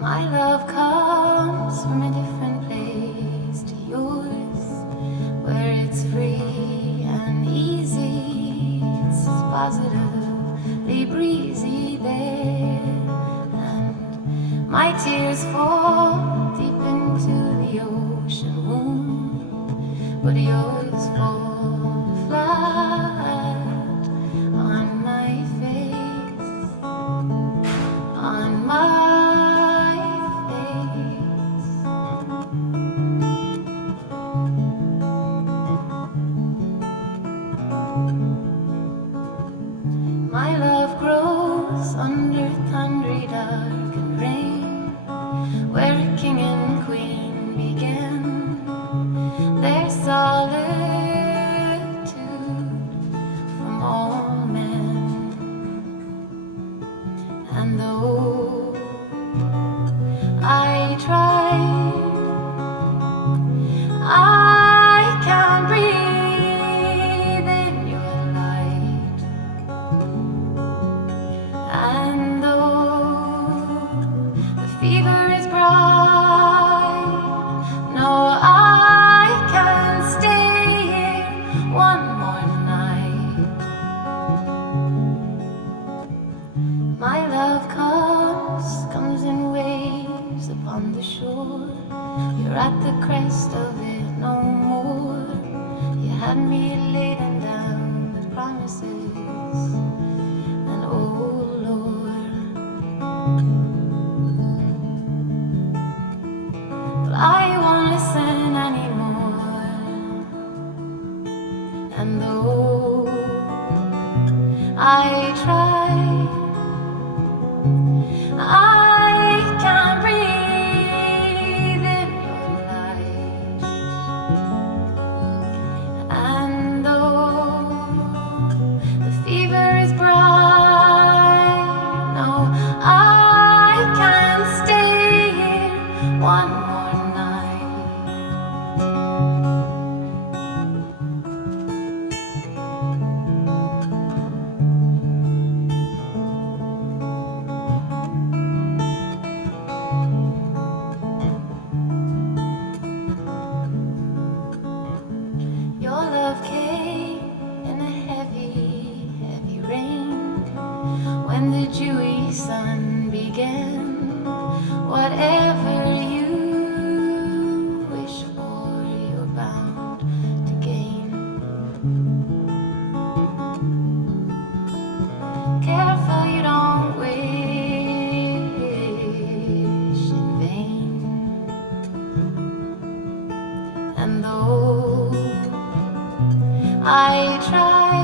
My love comes from a different place to yours, where it's free and easy. It's positively breezy there, and my tears fall deep into the ocean womb, but yours fall flat on my face, on my my love grows under thundery dark and rain, where a king and queen began their solitude from all men. And though I tried, I can't breathe in your light. And though the fever is bright, no, I can't stay here one more night. My love comes in waves upon the shore. You're at the crest of it no more. You had me laden down with promises, and oh Lord, but I won't listen anymore. And though I try, I can't breathe in your light. And though the fever is bright, no, I can't stay here one more night. Your love came in a heavy, heavy rain, when the dewy sun began. Whatever you wish for, you're bound to gain. Careful you don't wish in vain. And though I try,